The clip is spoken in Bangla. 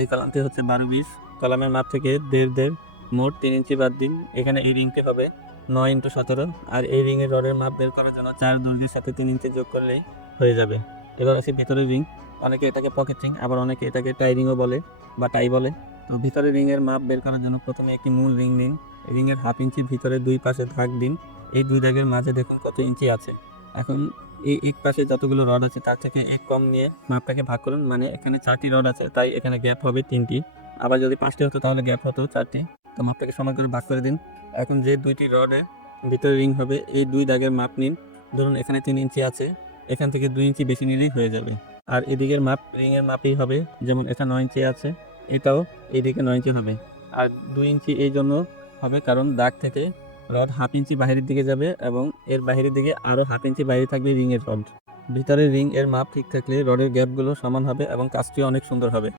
এই কলামটি হচ্ছে 12-20। কলামের মাপ থেকে 1.5 মোট 3 ইঞ্চি বাদ দিন। এখানে এই রিংটি হবে 9x17। আর এই রিংয়ের রডের মাপ বের করার জন্য 4 দৈর্ঘ্যের সাথে 3 ইঞ্চি যোগ করলেই হয়ে যাবে। এবার আছে ভিতরের রিং। অনেকে এটাকে পকেট রিং, আবার অনেকে এটাকে টাই রিংও বলে বা টাই বলে। তো ভিতরের রিংয়ের মাপ বের করার জন্য প্রথমে একটি মূল রিং নিন। রিংয়ের 1/2 ইঞ্চি ভিতরে 2 পাশে ভাগ দিন। এই 2 দাগের মাঝে দেখুন কত ইঞ্চি আছে। এখন এই এক পাশে যতগুলো রড আছে তার থেকে এক কম নিয়ে মাপটাকে ভাগ করুন। মানে এখানে 4টি রড আছে, তাই এখানে গ্যাপ হবে 3টি। আবার যদি 5টি হতো তাহলে গ্যাপ হতো 4টি। তো মাপটাকে সমান করে ভাগ করে দিন। এখন যে 2টি রডে ভিতরে রিং হবে, এই 2 দাগের মাপ নিন। ধরুন এখানে 3 ইঞ্চি আছে, এখান থেকে 2 ইঞ্চি বেশি নিলেই হয়ে যাবে। আর এদিকের মাপ রিংয়ের মাপই হবে, যেমন এখানে 9 ইঞ্চি আছে, এটাও এইদিকে 9 ইঞ্চি হবে। আর 2 ইঞ্চি এই জন্য হবে কারণ দাগ থেকে রড 1/2 ইঞ্চি বাইরের দিকে যাবে এবং এর বাইরের দিকে আরও 1/2 ইঞ্চি বাইরে থাকবে রিংয়ের রড। ভিতরের রিং এর মাপ ঠিক থাকলে রডের গ্যাপগুলো সমান হবে এবং কাজটিও অনেক সুন্দর হবে।